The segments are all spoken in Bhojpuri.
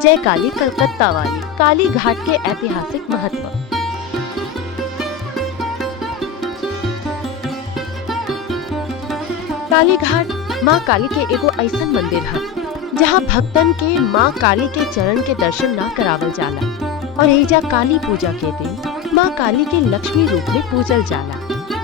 जय काली कलकत्ता वाली काली घाट के ऐतिहासिक महत्व। काली घाट माँ काली के एगो ऐसन मंदिर है जहाँ भक्तन के माँ काली के चरण के दर्शन न करावल जाला और एजा काली पूजा के दिन माँ काली के लक्ष्मी रूप में पूजल जाला।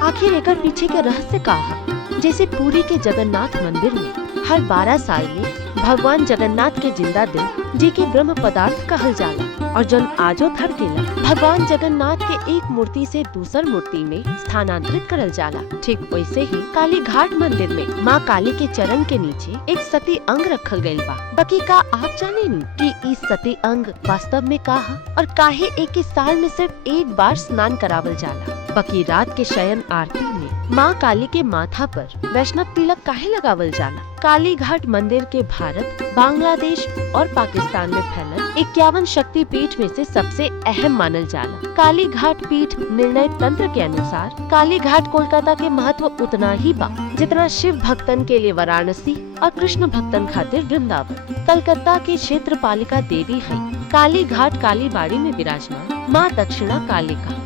आखिर एकर पीछे के रहस्य का है? जैसे पुरी के जगन्नाथ मंदिर में हर 12 साल में भगवान जगन्नाथ के जिंदा दिल जी के ब्रह्म पदार्थ कहल जाला और जन आजो धड़केला भगवान जगन्नाथ के एक मूर्ति से दूसर मूर्ति में स्थानांतरित करल जाला। ठीक वैसे ही काली घाट मंदिर में माँ काली के चरण के नीचे एक सती अंग रखल गइल बा। बाकी का आप जाने नी कि इस सती अंग वास्तव में का है और काहे एक साल में सिर्फ एक बार स्नान करावल जाला। बाकी रात के शयन आरती में माँ काली के माथा पर वैष्णव तिलक काहे लगावल जाला। काली घाट मंदिर के भारत, बांग्लादेश और पाकिस्तान में फैलल 51 शक्ति पीठ में से सबसे अहम मानल जाला। काली घाट पीठ निर्णय तंत्र के अनुसार काली घाट कोलकाता के महत्व उतना ही बा जितना शिव भक्तन के लिए वाराणसी और कृष्ण भक्तन खातिर वृंदावन। कलकत्ता के क्षेत्र पालिका देवी है काली घाट काली बाड़ी में विराजमान माँ दक्षिणा कालिका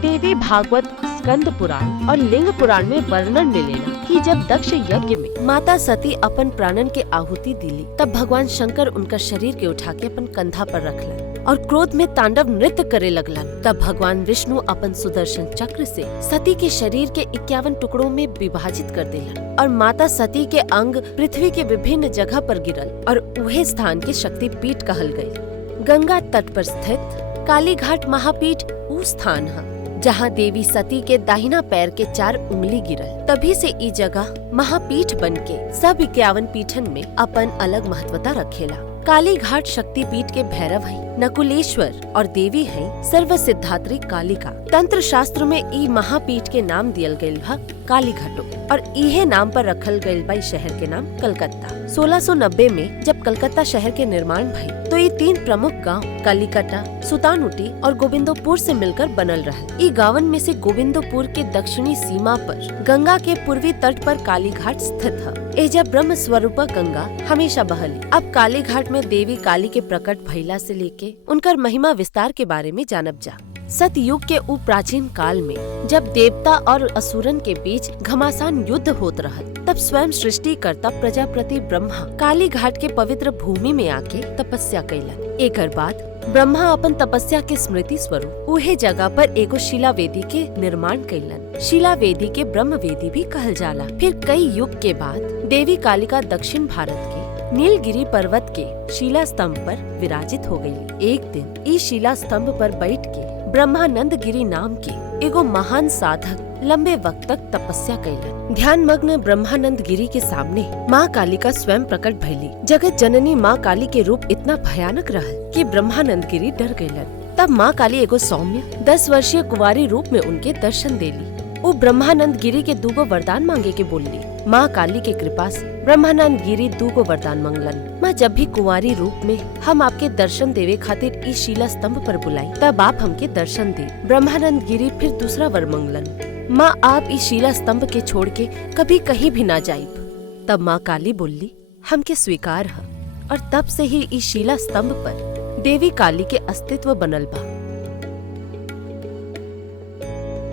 देवी। भागवत, स्कंद पुराण और लिंग पुराण में वर्णन मिलेला कि जब दक्ष यज्ञ में माता सती अपन प्राणन के आहुति दिली तब भगवान शंकर उनका शरीर के उठा के अपन कंधा पर रखलन और क्रोध में तांडव नृत्य करे लगलन। तब भगवान विष्णु अपन सुदर्शन चक्र से सती के शरीर के 51 टुकड़ों में विभाजित कर देलन और माता सती के अंग पृथ्वी के विभिन्न जगह पर गिरल और उहे स्थान के शक्ति पीठ कहल गयी। गंगा तट पर स्थित काली घाट महापीठ उ स्थान है जहाँ देवी सती के दाहिना पैर के 4 उंगली गिरल। तभी से ई जगह महापीठ बनके सब 51 पीठन में अपन अलग महत्वता रखेला। काली घाट शक्ति पीठ के भैरव है नकुलेश्वर और देवी है सर्व सिद्धात्री कालिका। तंत्र शास्त्र में ई महापीठ के नाम दियल गयल बा काली घाटो और इहे नाम पर रखल गयल बा शहर के नाम कलकत्ता। 1690 में जब कलकत्ता शहर के निर्माण भई तो ये 3 प्रमुख गांव कालीकटा, सुतानुटी और गोविंदपुर से मिलकर बनल रहल। ई गांवन में से गोविंदपुर के दक्षिणी सीमा पर गंगा के पूर्वी तट पर काली घाट स्थित है। एजा ब्रह्म स्वरूपा गंगा हमेशा बहली। अब काली घाट में देवी काली के प्रकट भइला से लेके उनकर महिमा विस्तार के बारे में जानब जा। सतयुग के उ प्राचीन काल में जब देवता और असुरन के बीच घमासान युद्ध होत रहल तब स्वयं सृष्टिकर्ता प्रजापति ब्रह्मा काली घाट के पवित्र भूमि में आके तपस्या कैलन। एकर बाद ब्रह्मा अपन तपस्या के स्मृति स्वरूप उहे जगह पर एगो शिला वेदी के निर्माण कैलन। शिला वेदी के ब्रह्म वेदी भी कहल जाला। फिर कई युग के बाद देवी कालिका दक्षिण भारत के नीलगिरी पर्वत के शिला स्तंभ पर विराजित हो गई। एक दिन इस शिला स्तंभ पर बैठ के ब्रह्मानंद गिरी नाम के एगो महान साधक लंबे वक्त तक तपस्या कैलन। ध्यान मग्न ब्रह्मानंद गिरी के सामने माँ काली का स्वयं प्रकट भइली। जगत जननी माँ काली के रूप इतना भयानक रहल कि ब्रह्मानंद गिरी डर गइलन। तब माँ काली एगो सौम्य 10 वर्षीय कुंवारी रूप में उनके दर्शन देली। वो ब्रह्मानंद गिरी के 2 वरदान मांगे के बोलली। माँ काली के कृपा से ब्रह्मानंद गिरी 2 वरदान मांगलन। माँ जब भी कुंवारी रूप में हम आपके दर्शन देवे खातिर इस शिला स्तंभ पर बुलाई तब आप हमके दर्शन दे। ब्रह्मानंद गिरी फिर दूसरा वर मांगलन। माँ आप इस शिला स्तंभ के छोड़ के कभी कहीं भी ना जाइब। तब माँ काली बोली हमके स्वीकार है और तब से ही इस शिला स्तंभ पर देवी काली के अस्तित्व बनल बा।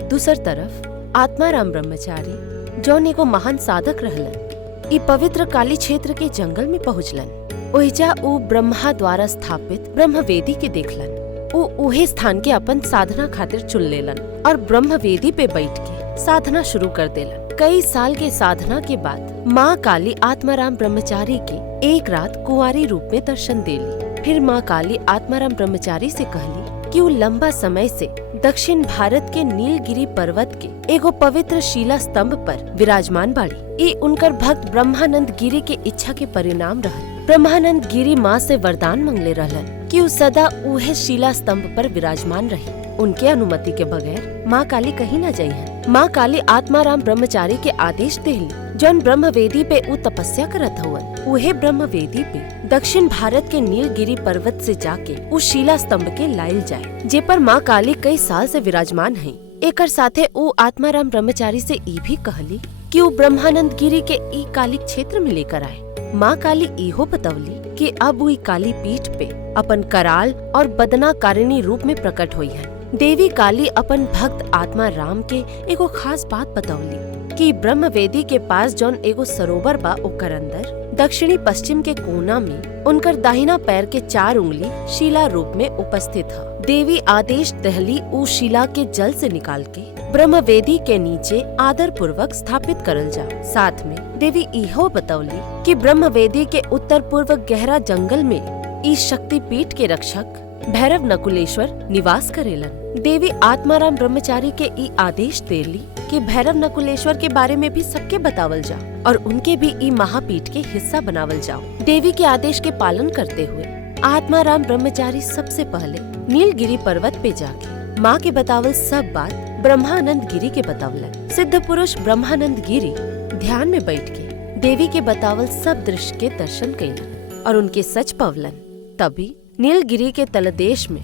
दूसर तरफ आत्माराम ब्रह्मचारी जौन एगो महान साधक रहलन ई पवित्र काली क्षेत्र के जंगल में पहुँचलन। ओहिजा उ ब्रह्मा द्वारा स्थापित ब्रह्म वेदी के देखलन। उ उहे स्थान के अपन साधना खातिर चुन लेलन और ब्रह्म वेदी पे बैठ के साधना शुरू कर देलन। कई साल के साधना के बाद माँ काली आत्माराम ब्रह्मचारी के एक रात कुंवारी रूप में दर्शन देली। फिर माँ काली आत्माराम ब्रह्मचारी से कहली कि वो लंबा समय से दक्षिण भारत के नीलगिरी पर्वत के एगो पवित्र शिला स्तंभ पर विराजमान बाड़ी। ये उनकर भक्त ब्रह्मानंद गिरी के इच्छा के परिणाम रहल। ब्रह्मानंद गिरी माँ से वरदान मांगले रहलन कि वो सदा उहे शिला स्तंभ पर विराजमान रही। उनके अनुमति के बगैर माँ काली कहीं न जाइहन। माँ काली आत्माराम ब्रह्मचारी के आदेश देली जौन ब्रह्म वेदी पे उ तपस्या करत हवन। उहे ब्रह्म वेदी पे दक्षिण भारत के नीलगिरी पर्वत से जाके उस शिला स्तंभ के लायल जाए जे पर माँ काली कई साल से विराजमान है। एकर साथे उ आत्माराम ब्रह्मचारी से ई भी कहली कि उ ब्रह्मानंद गिरी के ई काली क्षेत्र में लेकर आए। माँ काली इहो बतवली कि अब हुई काली पीठ पे अपन कराल और बदनाकारिणी रूप में प्रकट हुई है। देवी काली अपन भक्त आत्मा राम के एगो खास बात बतौली कि ब्रह्म वेदी के पास जौन एगो सरोवर बा ओकर अंदर दक्षिणी पश्चिम के कोना में उनकर दाहिना पैर के 4 उंगली शिला रूप में उपस्थित है। देवी आदेश दहली उ शिला के जल से निकाल के ब्रह्म वेदी के नीचे आदर पूर्वक स्थापित करल जा। साथ में देवी इहो बतौली कि ब्रह्म वेदी के उत्तर पूर्व गहरा जंगल में इस शक्ति पीठ के रक्षक भैरव नकुलेश्वर निवास करेलन। देवी आत्माराम ब्रह्मचारी के ई आदेश देली कि भैरव नकुलेश्वर के बारे में भी सबके बतावल जा और उनके भी ई महापीठ के हिस्सा बनावल जाओ। देवी के आदेश के पालन करते हुए आत्माराम ब्रह्मचारी सबसे पहले नीलगिरी पर्वत पे जाके माँ के बतावल सब बात ब्रह्मानंद गिरी के बतावलन। सिद्ध पुरुष ब्रह्मानंद गिरी ध्यान में बैठ के देवी के बतावल सब दृश्य के दर्शन कैलन और उनके सच पवलन। तभी नीलगिरी के तलदेश में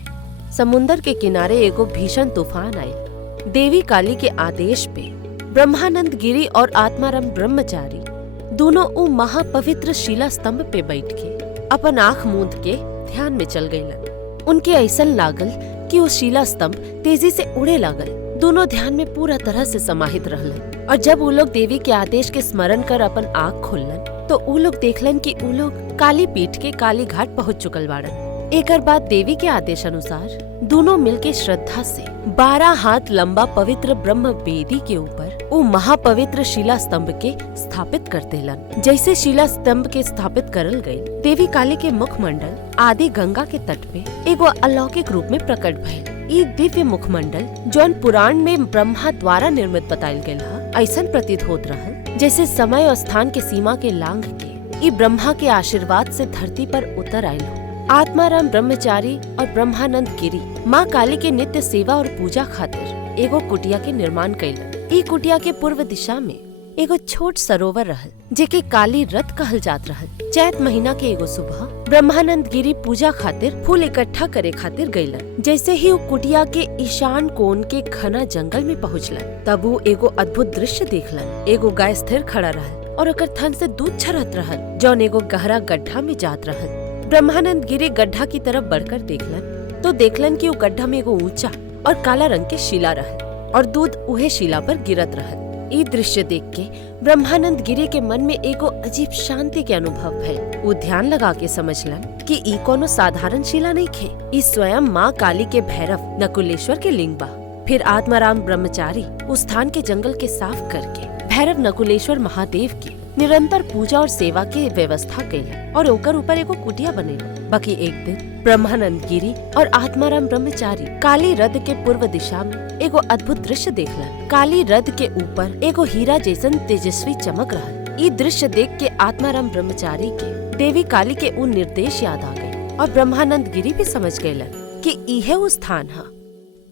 समुन्दर के किनारे एगो भीषण तूफान आये। देवी काली के आदेश पे ब्रह्मानंद गिरी और आत्माराम ब्रह्मचारी दोनों उ महापवित्र शिला स्तंभ पे बैठ के अपन आँख मूंद के ध्यान में चल गईलन। उनके ऐसन लागल कि वो शिला स्तंभ तेजी से उड़े लागल। दोनों ध्यान में पूरा तरह से समाहित रहलन और जब वो लोग देवी के आदेश के स्मरण कर अपन आँख खोलन तो वो लोग देखलन कि वो लोग काली पीठ के काली घाट पहुँच चुकल बाड़न। एकर बाद देवी के आदेश अनुसार दोनों मिलके श्रद्धा से 12 हाथ लंबा पवित्र ब्रह्म वेदी के ऊपर वो महापवित्र शिला स्तंभ के स्थापित कर देलन। जैसे शिला स्तंभ के स्थापित करल गई, देवी काली के मुखमंडल आदि गंगा के तट पे एगो अलौकिक रूप में प्रकट भइल। ये दिव्य मुखमंडल जौन पुराण में ब्रह्मा द्वारा निर्मित बतायल गेल है, ऐसन प्रतीत होत रहल जैसे समय और स्थान के सीमा के लांघ के ये ब्रह्मा के आशीर्वाद से धरती पर उतर आयल हो। आत्माराम ब्रह्मचारी और ब्रह्मानंद गिरी माँ काली के नित्य सेवा और पूजा खातिर एगो कुटिया के निर्माण कैलन। ई कुटिया के पूर्व दिशा में एगो छोट सरोवर रहल जेके काली रथ कहल जात रहल। चैत महीना के एगो सुबह ब्रह्मानंद गिरी पूजा खातिर फूल इकट्ठा करे खातिर गईलन। जैसे ही वो कुटिया के ईशान कोण के घना जंगल में पहुँचलन तब वो एगो अद्भुत दृश्य देखलन। एगो गाय स्थिर खड़ा रहल और ओकर थन से दूध झरत रहल जौन एगो गहरा गड्ढा में जात रहल। ब्रह्मानंद गिरी गड्ढा की तरफ बढ़कर देखलन तो देखलन कि वो गड्ढा में एगो ऊंचा और काला रंग के शिला रहल और दूध उहे शिला पर गिरत रहल। ई दृश्य देख के ब्रह्मानंद गिरी के मन में एगो अजीब शांति के अनुभव भइल। वो ध्यान लगा के समझलन कि ई कोनो साधारण शिला नहीं खे, ई स्वयं माँ काली के भैरव नकुलेश्वर के लिंग बा। फिर आत्माराम ब्रह्मचारी उस स्थान के जंगल के साफ करके भैरव नकुलेश्वर महादेव की निरंतर पूजा और सेवा के व्यवस्था कैलन और ओकर ऊपर एगो कुटिया बनेलन। बाकी एक दिन ब्रह्मानंद गिरी और आत्माराम ब्रह्मचारी काली रथ के पूर्व दिशा में एगो अद्भुत दृश्य देखलन। काली रथ के ऊपर एगो हीरा जैसन तेजस्वी चमक रहल। ई दृश्य देख के आत्माराम ब्रह्मचारी के देवी काली के उन निर्देश याद आ गए और ब्रह्मानंद गिरी भी समझ गयलन कि इहे वो स्थान है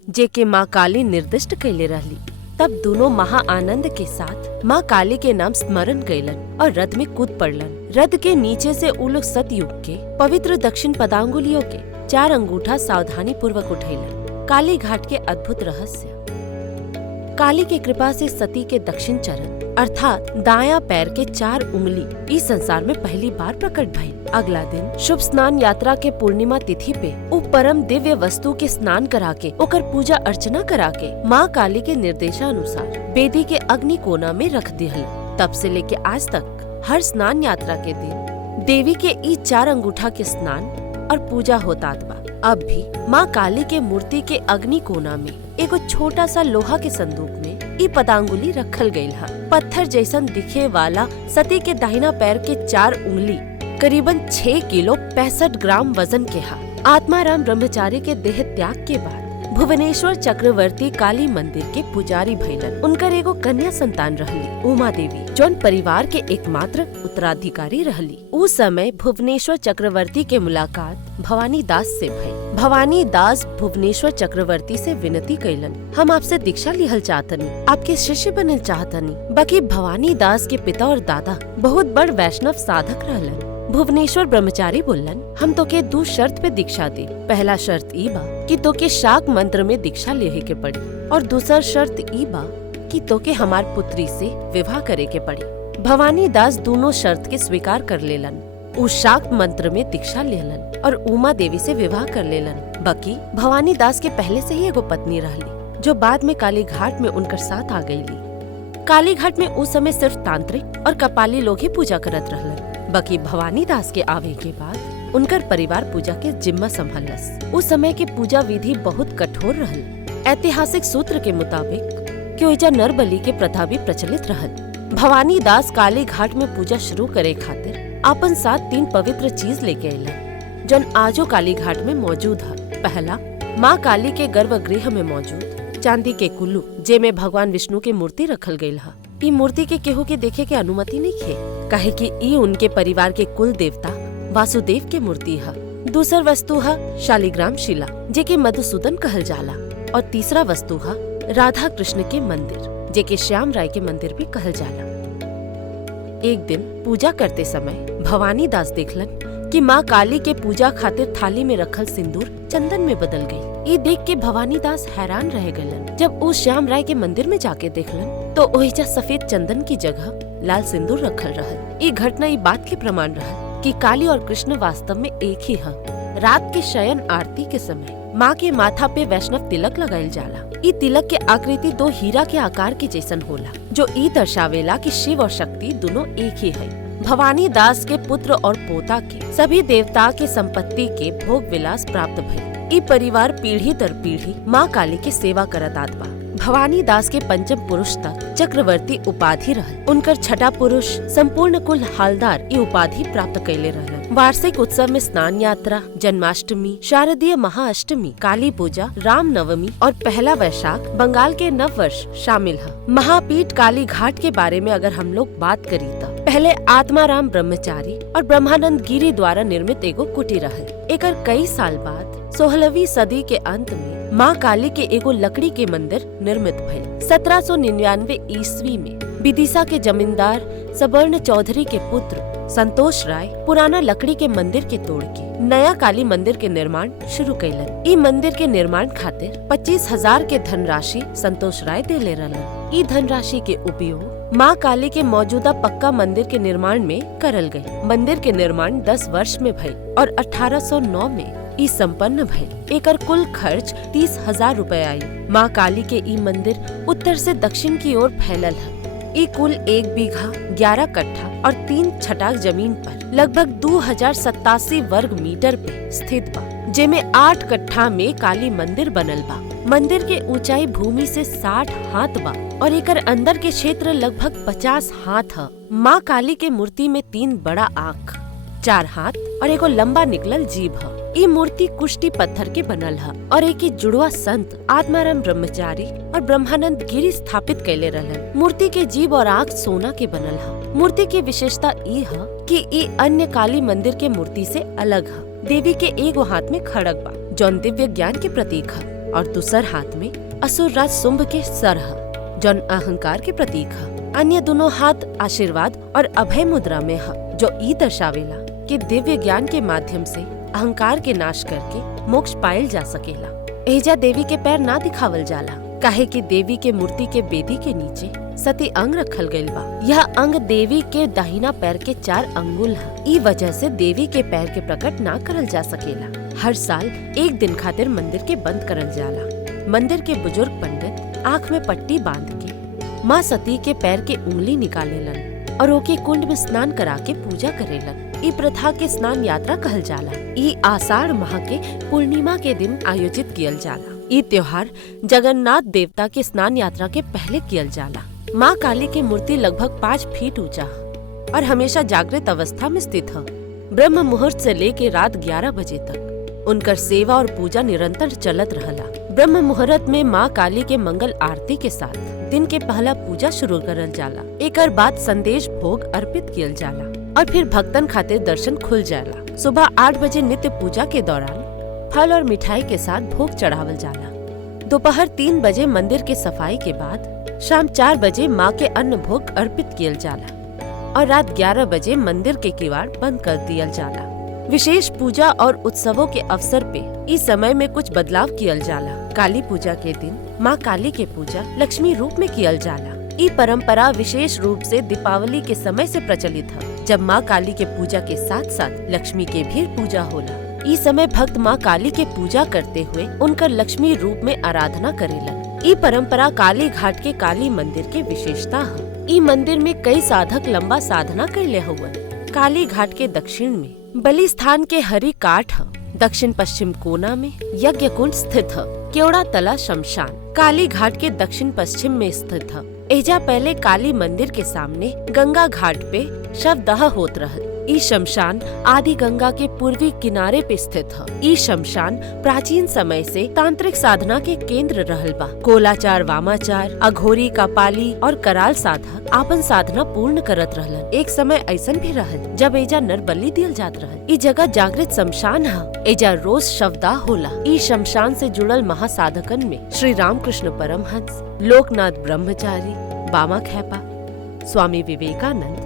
जेके माँ काली निर्दिष्ट कैले रहली। तब दोनों महा आनंद के साथ माँ काली के नाम स्मरण कैलन और रथ में कूद पड़लन। रथ के नीचे से उ लोग सतयुग के पवित्र दक्षिण पदांगुलियों के 4 अंगूठा सावधानी पूर्वक उठैलन। काली घाट के अद्भुत रहस्य। काली के कृपा से सती के दक्षिण चरण अर्थात दायां पैर के 4 उंगली इस संसार में पहली बार प्रकट भइल। अगला दिन शुभ स्नान यात्रा के पूर्णिमा तिथि पे उ परम दिव्य वस्तु के स्नान करा के ओकर पूजा अर्चना करा के माँ काली के निर्देशानुसार वेदी के अग्नि कोना में रख दिहल। तब से लेके आज तक हर स्नान यात्रा के दिन देवी के ई 4 अंगूठा के स्नान और पूजा होतात बा। अब भी माँ काली के मूर्ति के अग्नि कोना में एगो छोटा सा लोहा के संदूक में ई पदांगुली रखल गईल है। पत्थर जैसन दिखे वाला सती के दाहिना पैर के 4 उंगली करीबन 6 किलो 65 ग्राम वजन के हा। आत्माराम ब्रह्मचारी के देह त्याग के बाद भुवनेश्वर चक्रवर्ती काली मंदिर के पुजारी भइलन। उनकर एगो कन्या संतान रहली उमा देवी जौन परिवार के एकमात्र उत्तराधिकारी रहली। उस समय भुवनेश्वर चक्रवर्ती के मुलाकात भवानी दास से भई। भवानी दास भुवनेश्वर चक्रवर्ती से विनती कैलन, हम आपसे दीक्षा लिहल चाहतनी, आपके शिष्य बनल चाहतनी। बाकी भवानी दास के पिता और दादा बहुत बड़ वैष्णव साधक रहलन। भुवनेश्वर ब्रह्मचारी बोलन, हम तो के 2 शर्त पे दीक्षा दे। पहला शर्त ई बा कि तो के शाक मंत्र में दीक्षा लेहे के पड़ी और दूसर शर्त ई बा कि तो के हमार पुत्री से विवाह करे के पड़ी। भवानी दास दोनों शर्त के स्वीकार कर लेलन। उ शाक्त मंत्र में दीक्षा लेलन और उमा देवी से विवाह कर लेलन। बाकी भवानी दास के पहले से ही एगो पत्नी रहली जो बाद में काली घाट में उनकर साथ आ गईली। काली घाट में उस समय सिर्फ तांत्रिक और कपाली लोग ही पूजा करत रहलन। बाकी भवानी दास के आवे के बाद उनकर परिवार पूजा के जिम्मा संभालस। उस समय के पूजा विधि बहुत कठोर रहल। ऐतिहासिक सूत्र के मुताबिक ओइजा नर बलि के प्रथा भी प्रचलित रहल। भवानी दास काली घाट में पूजा शुरू करे खातिर अपन साथ 3 पवित्र चीज लेके अइलन जौन आजो काली घाट में मौजूद है। पहला, माँ काली के गर्भगृह में मौजूद चांदी के कुल्लू जेमे भगवान विष्णु के मूर्ति रखल गईल है। ई मूर्ति के केहू के देखे के अनुमति नहीं है, काहे कि ई उनके परिवार के कुल देवता वासुदेव के मूर्ति है। दूसर वस्तु है शालिग्राम शिला जेके मधुसूदन कहल जाला और तीसरा वस्तु है राधा कृष्ण के मंदिर जेके श्याम राय के मंदिर भी कहल जाला। एक दिन पूजा करते समय भवानी दास देखलन कि माँ काली के पूजा खातिर थाली में रखल सिंदूर चंदन में बदल गई। ये देख के भवानी दास हैरान रह गलन। जब वो श्याम राय के मंदिर में जाके देखलन तो ओहिजा सफेद चंदन की जगह लाल सिंदूर रखल रहल। ये घटना ई बात के प्रमाण रहल कि काली और कृष्ण वास्तव में एक ही है। रात के शयन आरती के समय माँ के माथा पे वैष्णव तिलक लगायल जाला। ई तिलक के आकृति 2 हीरा के आकार के जैसन होला जो ई दर्शावेला कि शिव और शक्ति दोनों एक ही है। भवानी दास के पुत्र और पोता के सभी देवता के संपत्ति के भोग विलास प्राप्त भइल। ई परिवार पीढ़ी दर पीढ़ी माँ काली के सेवा करत आत बा। भवानी दास के पंचम पुरुष तक चक्रवर्ती उपाधि रहल। उनकर छठा पुरुष संपूर्ण कुल हालदार ये उपाधि प्राप्त कैले रहल। वार्षिक उत्सव में स्नान यात्रा, जन्माष्टमी, शारदीय महाअष्टमी, काली पूजा, राम नवमी और पहला वैशाख बंगाल के नव वर्ष शामिल है। महापीठ काली घाट के बारे में अगर हम लोग बात करी तो पहले आत्माराम ब्रह्मचारी और ब्रह्मानंद गिरी द्वारा निर्मित एगो कुटीर रहल। एकर कई साल बाद 16वीं सदी के अंत में माँ काली के एगो लकड़ी के मंदिर निर्मित भइल। 1799 ईस्वी में विदिशा के जमींदार सबर्ण चौधरी के पुत्र संतोष राय पुराना लकड़ी के मंदिर के तोड़ के नया काली मंदिर के निर्माण शुरू कैलन। ई मंदिर के निर्माण खातिर 25,000 के धनराशि संतोष राय देले रहलन। ई धनराशि के उपयोग माँ काली के मौजूदा पक्का मंदिर के निर्माण में करल गई। मंदिर के निर्माण 10 वर्ष में भइल और 1809 में ई संपन्न भइल। एकर कुल खर्च 30,000 रुपए आई। माँ काली के ई मंदिर उत्तर से दक्षिण की ओर फैलल है। ई कुल 1 बीघा 11 कट्ठा और 3 छटाक जमीन पर लगभग 2087 वर्ग मीटर पे स्थित बा, जेमे 8 कट्ठा में काली मंदिर बनल बा। मंदिर के ऊंचाई भूमि से 60 हाथ बा और एकर अंदर के क्षेत्र लगभग 50 हाथ है। माँ काली के मूर्ति में 3 बड़ा आँख, 4 हाथ और एगो लंबा निकलल जीभ है। ई मूर्ति कुष्टी पत्थर के बनल है और एक जुड़वा संत आत्माराम ब्रह्मचारी और ब्रह्मानंद गिरी स्थापित कैले रहलन। मूर्ति के जीभ और आँख सोना के बनल है। मूर्ति की विशेषता ई है कि ई अन्य काली मंदिर के मूर्ति से अलग है। देवी के एगो हाथ में खड़ग बा जौन दिव्य ज्ञान के प्रतीक है और दूसर हाथ में असुर राज शुंभ के सर है जौन अहंकार के प्रतीक है। अन्य दोनों हाथ आशीर्वाद और अभय मुद्रा में है जो ई दर्शावेला कि दिव्य ज्ञान के माध्यम से अहंकार के नाश करके मोक्ष पायल जा सकेला। एजा देवी के पैर ना दिखावल जाला, काहे कि देवी के मूर्ति के बेदी के नीचे सती अंग रखल गइल बा। यह अंग देवी के दाहिना पैर के 4 अंगुल है। ई वजह से देवी के पैर के प्रकट ना करल जा सकेला। हर साल 1 दिन खातिर मंदिर के बंद करल जाला। मंदिर के बुजुर्ग पंडित आँख में पट्टी बांध के माँ सती के पैर के उंगली निकालेलन और ओके कुंड में स्नान करा के पूजा करेलन। ई प्रथा के स्नान यात्रा कहल जाला। ई आषाढ़ माह के पूर्णिमा के दिन आयोजित कियल जाला। ई त्योहार जगन्नाथ देवता के स्नान यात्रा के पहले कियल जाला। माँ काली की मूर्ति लगभग 5 फीट ऊंचा और हमेशा जागृत अवस्था में स्थित है। ब्रह्म मुहूर्त से लेके रात 11 बजे तक उनकर सेवा और पूजा निरंतर चलत रहला। ब्रह्म मुहूर्त में माँ काली के मंगल आरती के साथ दिन के पहला पूजा शुरू करल जाला। एकर बाद संदेश भोग अर्पित कियल जाला और फिर भक्तन खातिर दर्शन खुल जाला। सुबह 8 बजे नित्य पूजा के दौरान फल और मिठाई के साथ भोग चढ़ावल जाला। दोपहर 3 बजे मंदिर के सफाई के बाद शाम 4 बजे माँ के अन्न भोग अर्पित कियल जाला और रात 11 बजे मंदिर के किवाड़ बंद कर दियल जाला। विशेष पूजा और उत्सवों के अवसर पे इस समय में कुछ बदलाव कियल जाला। काली पूजा के दिन माँ काली के पूजा लक्ष्मी रूप में कियल जाला। ई परंपरा विशेष रूप से दीपावली के समय से प्रचलित है, जब माँ काली के पूजा के साथ साथ लक्ष्मी के भी पूजा होला। इस समय भक्त माँ काली के पूजा करते हुए उनका लक्ष्मी रूप में आराधना करेलन। ई परंपरा काली घाट के काली मंदिर के विशेषता है। ई मंदिर में कई साधक लंबा साधना कैले हुए। काली घाट के दक्षिण में बलि स्थान के हरि काठ है। दक्षिण पश्चिम कोना में यज्ञ कुंड स्थित है। केवड़ा तला शमशान काली घाट के दक्षिण पश्चिम में स्थित है। एजा पहले काली मंदिर के सामने गंगा घाट पे शवदाह होत रहल। ई शमशान आदि गंगा के पूर्वी किनारे पे स्थित है। ई शमशान प्राचीन समय से तांत्रिक साधना के केंद्र रहल बा। कोलाचार, वामाचार, अघोरी, कपाली और कराल साधक आपन साधना पूर्ण करत रहलन। एक समय ऐसन भी रहल जब एजा नर बलि दियल जात रहल। ई जगह जागृत शमशान है। एजा रोज शवदाह होला। ई शमशान से जुड़ल महासाधकन में श्री रामकृष्ण परमहंस, लोकनाथ ब्रह्मचारी, बामा खेपा, स्वामी विवेकानंद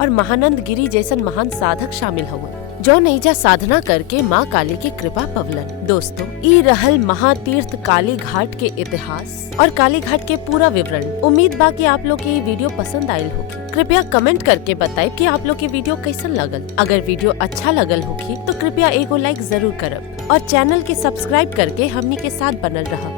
और महानंद गिरी जैसन महान साधक शामिल हुए, जो नैजा साधना करके माँ काली की कृपा पवलन। दोस्तों, ई रहल महातीर्थ काली घाट के इतिहास और काली घाट के पूरा विवरण। उम्मीद बा कि आप लोग के ये वीडियो पसंद आयल होगी। कृपया कमेंट करके बताएं कि आप लोग के वीडियो कैसन लगल। अगर वीडियो अच्छा लगल होगी तो कृपया एगो लाइक जरूर करब और चैनल के सब्सक्राइब करके हमनी के साथ बनल रहब।